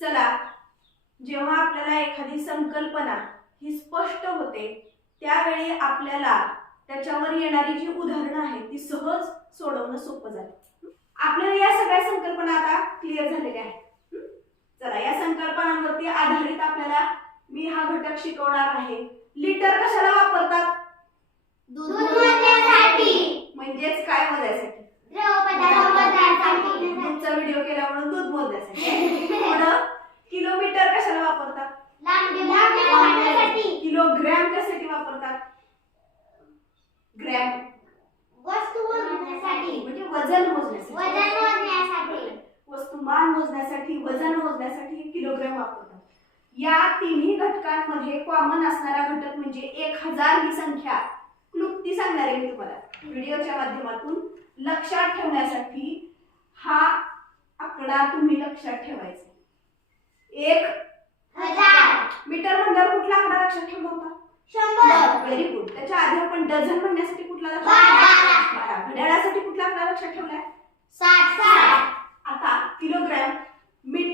चला, जेव्हा आपल्याला एखादी संकल्पना ही स्पष्ट होते त्यावेळी आपल्याला त्याच्यावर येणारी जी उदाहरणं आहेत ती सहज सोडवणं सोपं जातं. आपल्याला या सगळ्या संकल्पना आता क्लिअर झालेल्या आहेत. चला, या संकल्पनांवरती आधारित आपल्याला मी हा घटक शिकवणार आहे. लिटर कशाला वापरतात? दूध मोजण्यासाठी. म्हणजेच काय मोजायसाठी? द्रव पदार्थ मोजण्यासाठी. दूधचा व्हिडिओ केला म्हणून दूध मोजण्यासाठी. पण किलोमीटर कशाला वापरतात? लांबी मोजण्यासाठी. किलोग्रॅम कशासाठी वापरतात? ग्रॅम वस्तू मोजण्यासाठी. म्हणजे वजन मोजण्यासाठी. वजन मोजण्यासाठी. वस्तुमान मोजण्यासाठी, वजन मोजण्यासाठी किलोग्रॅम वापरतात. या तिन्ही घटकांमध्ये कॉमन असणारा घटक म्हणजे 1000 ही संख्या. क्लुप्ती सांगणार आहे मी तुम्हाला व्हिडिओच्या माध्यमातून. लक्षात ठेवण्यासाठी हा आकडा तुम्ही लक्षात ठेवायचा. 1000. मीटर म्हणल्यावर कुठला आकडा लक्षात ठेवला होता? 100. Very good. त्याच्या आधी आपण डझन म्हणण्यासाठी कुठला लक्षात 12. घड्याळासाठी कुठला आकडा लक्षात ठेवलाय? 60. आता किलोग्रॅम,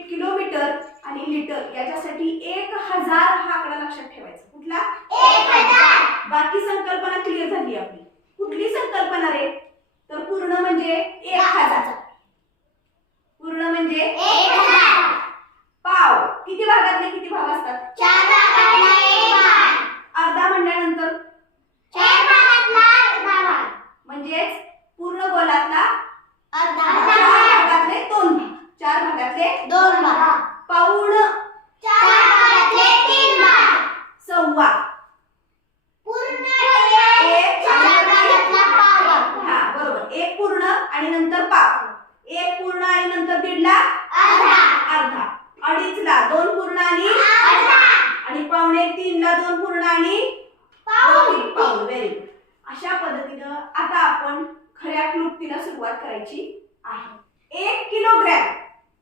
किलोमीटर आणि लिटर याच्यासाठी 1000 हा आकडा लक्षात ठेवायचा. कुठला? 1000. बाकी संकल्पना क्लिअर झाली आपली. कुठली संकल्पना रे? तर पूर्ण म्हणजे 1000. पूर्ण म्हणजे 1000. पाव. किती भागातले किती भाग असतात? 4 भागातला 1 भाग. अर्धा म्हणल्यानंतर 4 भागातला अर्धा भाग. म्हणजेच पूर्ण गोलातला अर्धा 4 भाग. भागातले 2 भाग. 4 भागातले 2 भाग. पाऊण 4 भागातले 3 भाग. सव्वा. पूर्ण एक 4 भागातला पाव भाग. हा बरोबर. एक पूर्ण आणि नंतर पाव. एक पूर्ण आणि नंतर दीडला अर्धा. अर्धा. अडीचला 2 पूर्ण आणि अर्धा. आणि पावणे 3ला 2 पूर्ण आणि पाऊण. पाऊण. Very good. अशा पद्धतीनं आता आपण खऱ्या क्लुप्तीला सुरुवात करायची आहे. 1 किलोग्रॅम.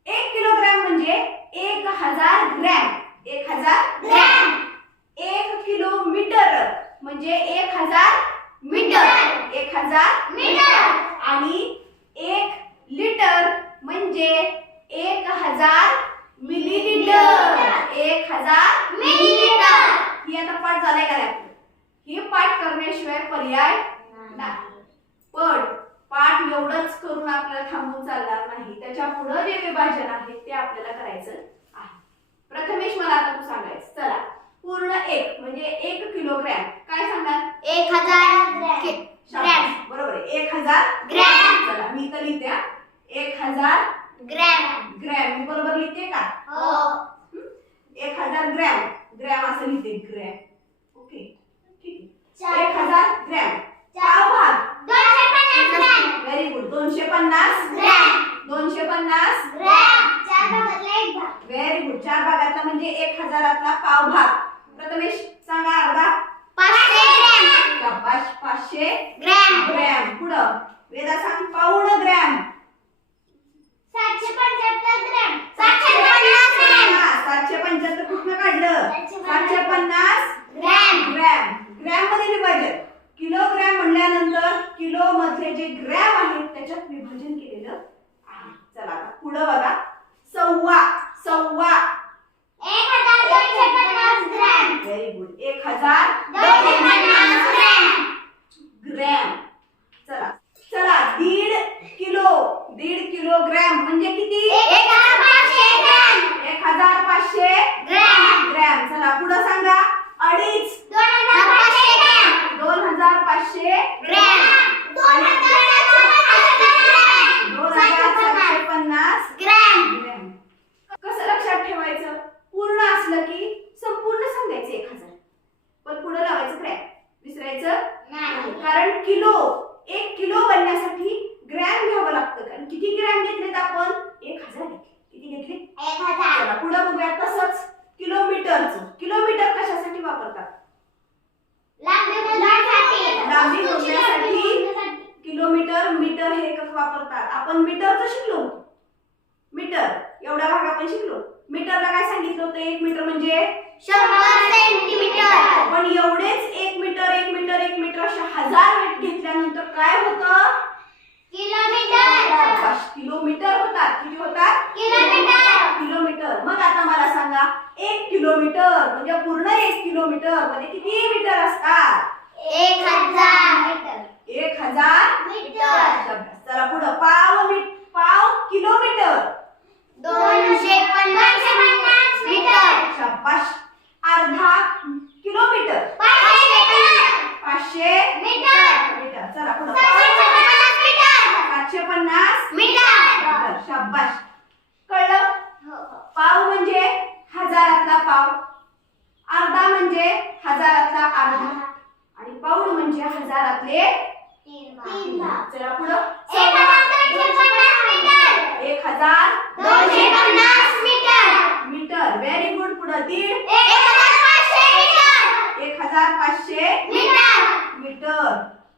1 किलोग्रॅम म्हणजे 1000 ग्रॅम. 1000 ग्रॅम. 1 किलोमीटर म्हणजे 1000 मीटर. 1000 मीटर. आणि 1 लिटर म्हणजे 1000 मिलीलीटर. 1000 मिलीलीटर. ही आता पाठ झालाय का नाही? हे पाठ करण्याशिवाय पर्याय नाही. पण पाठ एवढंच करून आपल्याला थांबून चालणार नाही. त्याच्या पुढे जे विभाजन आहे ते आपल्याला करायचं आहे. प्रथमेश, मला आता तू सांगायचं. चला, पूर्ण 1 म्हणजे 1 किलोग्रॅम. काय सांगाल? 1000 ग्रॅम. बरोबर आहे. 1000 ग्रॅम. चला, मी तर लिहिते 1000 ग्रॅम. ग्रॅम. मी बरोबर लिहिते का? हो. 1000 ग्रॅम. ग्रॅम असं लिहिते. ग्रॅम. ओके, ठीक आहे. 1000 1000 ग्रॅम. पाव भाग. 250 gram. Very good. 250 gram. 250 gram. 4 भागातला 1 भाग. Very good. 4 भागातला म्हणजे 1000तला पाव भाग. प्रथमेश सांगा अर्धा. 500 ग्रॅम. शाबाश. 500 ग्रॅम. ग्रॅम. पुढं वेदा सांग. पाऊण ग्रॅम. 775 ग्रॅम. 750 ग्रॅम. 775 कुठनं काढलं? 750 ग्रॅम. ग्रॅम. ग्रॅम मध्ये विभाजन. किलोग्रॅम म्हणल्यानंतर किलो मध्ये जे ग्रॅम आहेत त्याच्यात विभाजन केलेलं आहे. चला आता पुढे बघा. सव्वा. सव्वा 1250 gram. Very good. 1250 gram. Gram. चला चला. 1.5 किलो. 1.5 किलोग्रॅम म्हणजे किती? 1500 ग्रॅम. 1500 ग्रॅम. ग्रॅम. चला पुढे सांगा. अडीच. 2500 ग्रॅम. 2500 ग्रॅम. 2750 ग्रॅम. ग्रॅम. कसं लक्षात ठेवायचं? पूर्ण असलं की संपूर्ण सांगायचं 1000, पण पुढे लावायचं ग्रॅम. विसरायचं नाही. कारण किलो 1 किलो बनण्यासाठी ग्रॅम घ्यावं लागतं. कारण किती ग्रॅम घेतलेत आपण? 1000 घेतले. किती घेतले? 1000. चला पुढे बघूया. तसंच किलोमीटरचं. किलोमीटर कशासाठी वापरतात? लांबी मोजण्यासाठी. लांबी मोजण्यासाठी किलोमीटर, मीटर हे एकक वापरतात. आपण मीटरचं शिकलो. मीटर एवढा भाग आपण शिकलो. मीटरला काय सांगितलं होतं? 1 मीटर म्हणजे 100 सेंटीमीटर. पण एवढेच 1 मीटर 1 मीटर 1 मीटर अशा 1000 घेतल्यानंतर काय होतं? किलोमीटर. किलोमीटर होतात. किती होतात? किलोमीटर. किलोमीटर. मग आता बघा 1 किलोमीटर म्हणजे पूर्ण 1 किलोमीटर मध्ये किती मीटर असतात? 1000 1000 मीटर. चला पुढं पाव किलोमीटर 250 मीटर. शाबाश. अर्धा किलोमीटर 500 मीटर. चला पुढं 750 मीटर. शाबाश. कळलं? पाव म्हणजे हजारातला पाव, अर्धा म्हणजे हजारातला अर्धा आणि पाऊण म्हणजे हजारातले 3 भाग. चला पुढं 1250 मीटर. Very good. पुढं दीड 1500 मीटर.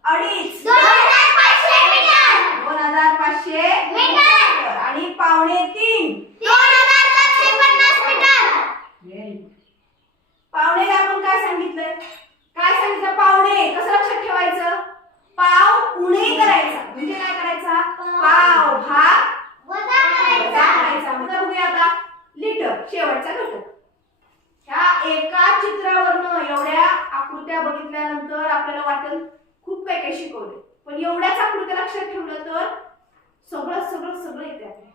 अडीच 2500 मीटर आणि पावणे 3 व्हेरी गुड. पावणेला आपण काय सांगितलंय? पावणे कसं लक्षात ठेवायचं? पाव उणे करायचा म्हणजे काय करायचा? पाव भाग वजा करायचा. पुन्हा बघूया आता लिटर शेवटचा घटक. ह्या एका चित्रावरनं एवढ्या आकृत्या बघितल्यानंतर आपल्याला वाटेल खूप काय काय शिकवले, पण एवढ्याच आकृत्या लक्षात ठेवलं तर सगळं सगळं सगळं येते आपल्याला.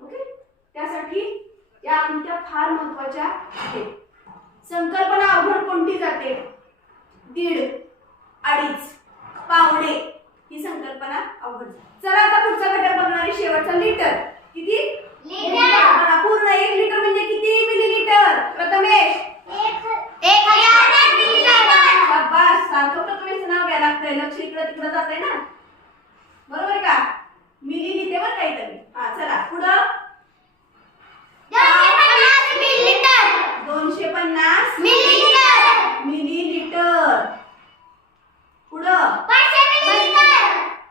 ओके, त्यासाठी या आकृत्या फार महत्वाच्या आहेत. संकल्पना अवघड कोणती जाते? दीड, अडीच, पावणे ही संकल्पना अवघड. चला आता पुढचा घटक बघणारे शेवटचा लिटर. किती? बघा, पूर्ण 1 लिटर म्हणजे किती मिलीलिटर? प्रथमेश. 1000 मिलीलिटर. शाबास. सारखं प्रथमेशचं नाव घ्यायला लागतंय, लक्ष इकडे तिकडे जातंय ना, बरोबर आहे का? मिली लिहिते बरं काहीतरी. हा चला पुढं 250 मिलीलिटर. 250 मिलीलिटर. मिलीलिटर. पुढं 500 millilitre.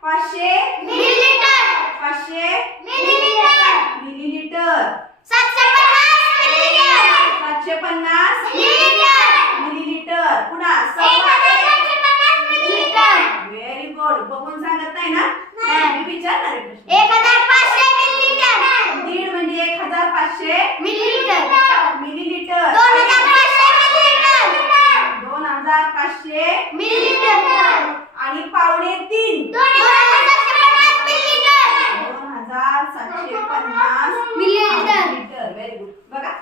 500 millilitre. 500 millilitre. Millilitre. 750 millilitre. 750 millilitre. Millilitre. पुन्हा 1750 मिलीलिटर. Very good. बघून सांगत नाही ना? नाही. मी विचारणार आहे प्रश्न. 1500 मिलीलिटर. दीड म्हणजे 1500 मिलीलिटर. मिलीलिटर. 2500 मिलीलिटर. 2500 मिलीलिटर. आणि पावणे 3 2750 millilitre. 2750 millilitre. Litre. Very good. बघा,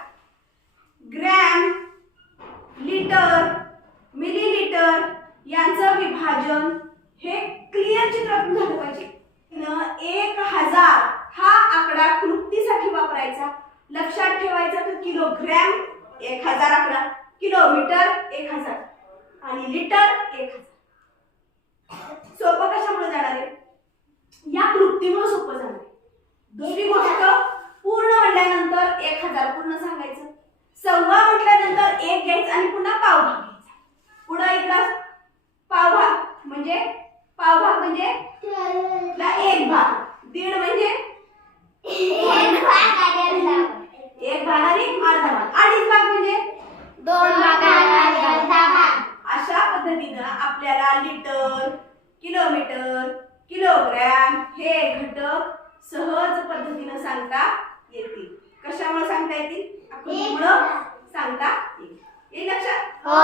ग्रॅम, लिटर, मिलीलिटर यांचं विभाजन हे क्लिअर चित्रातून झालं पाहिजे. 1000 हा आकडा क्लुप्तीसाठी वापरायचा. लक्षात ठेवायचा तर किलोग्रॅम 1000 आकडा, किलोमीटर 1000 आणि लिटर 1000. सोपं कशामुळे जाणार आहे? या क्लुप्तीमुळे सोपं जाणार आहे. दुसरी गोष्ट, पूर्ण म्हटल्यानंतर 1000 पूर्ण सांगायचं, सव्वा म्हटल्यानंतर 1 घ्यायचं आणि पुन्हा पावभाग घ्यायचा. पुढे इकडं पावभाग म्हणजे ला 1 भाग, दीड म्हणजे 1 भाग आणि अर्धा भाग, अडीच भाग म्हणजे 2 भाग आणि अर्धा भाग. अशा पद्धतीनं आपल्याला लिटर, किलोमीटर, किलोग्रॅम हे घटक सहज पद्धतीनं सांगता येतील. कशामुळे सांगता येतील? आकृतीमुळे सांगता येईल. लक्षात? हो.